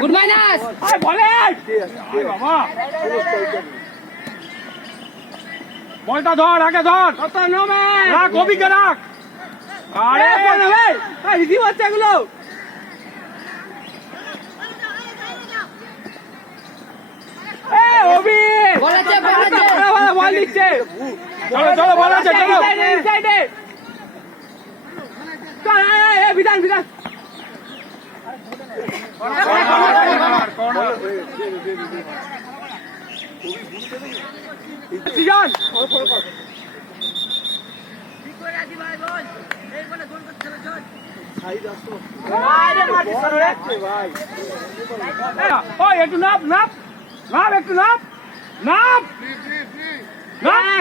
good minus বলে বাবা বলটা ধর আগে ধর রাখ অভিকে রাখ আরে রিসিভ হচ্ছে এগুলো বল দিচ্ছে চলো চলো বল আছে চলো বিধান বিধান সিজন একটু নাপ নাপ নাপ একটু নাপ নাপ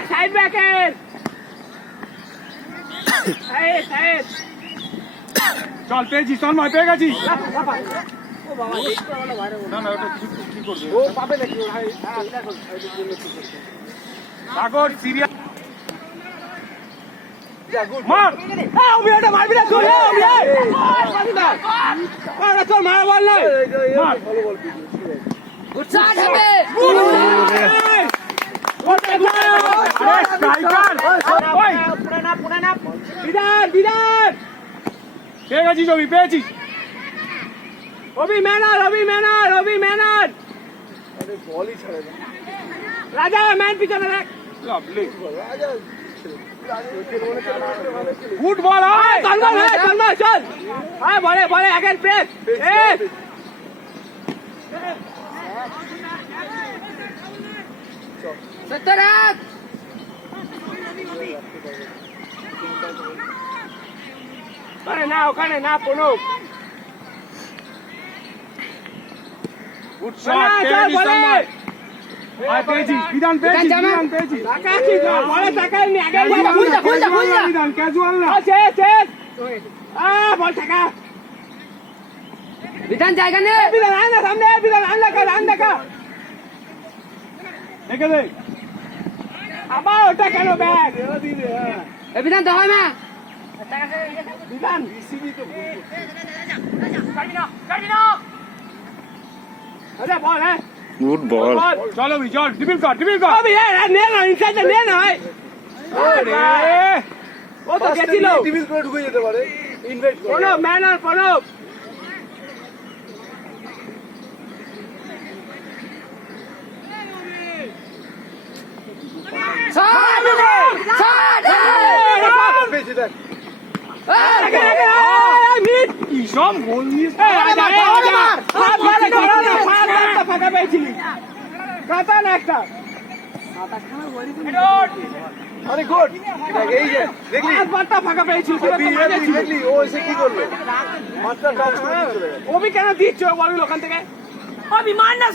সাইড ব্যাকের চল পেয়েছি তন্ময় পেয়ে গেছি সাগর সিরিয়াস মার মারবি না চল মারা বল না মার উৎসাহ হবে বিধান বিধান পেয়ে গেছিস অভি পেয়েছিস অভি ম্যানার অভি ম্যানার অভি ম্যানার রাজা ম্যান পিছনে রাখ গুড বল চল হ্যাঁ বলে বলে আগের প্রেস সত্তরাত না ওখানে না কোনো বিধান পেয়েছি বিধান পেয়েছি বিধান ক্যাজুয়াল না বল টাকা বিধান জায়গা নেই বিধান আয় না সামনে বিধান আন দেখা দেখে দে আবার ওটা কেন ব্যাগ বিধান তো হয় না বিধান আচ্ছা বল হ্যাঁ গুড বল চলো চল টিপিল কর নে না ইনসাইড নে না ভাই আরে ও তো গেছিল টিপিল করে ঢুকে যেতে পারে ইনভাইট করে প্রণব ম্যানার প্রণব বেশি দেখ কি সব গোল নিয়েছে ফাঁকা পেয়েছিলি কাতা না একটা আরে গুড এই যে দেখলি বারটা ফাঁকা পেয়েছিল দেখলি ও এসে কি করলো মাস্টার টাচ করে চলে গেল ওবি কেন দিচ্ছ বলুন ওখান থেকে অভিমান না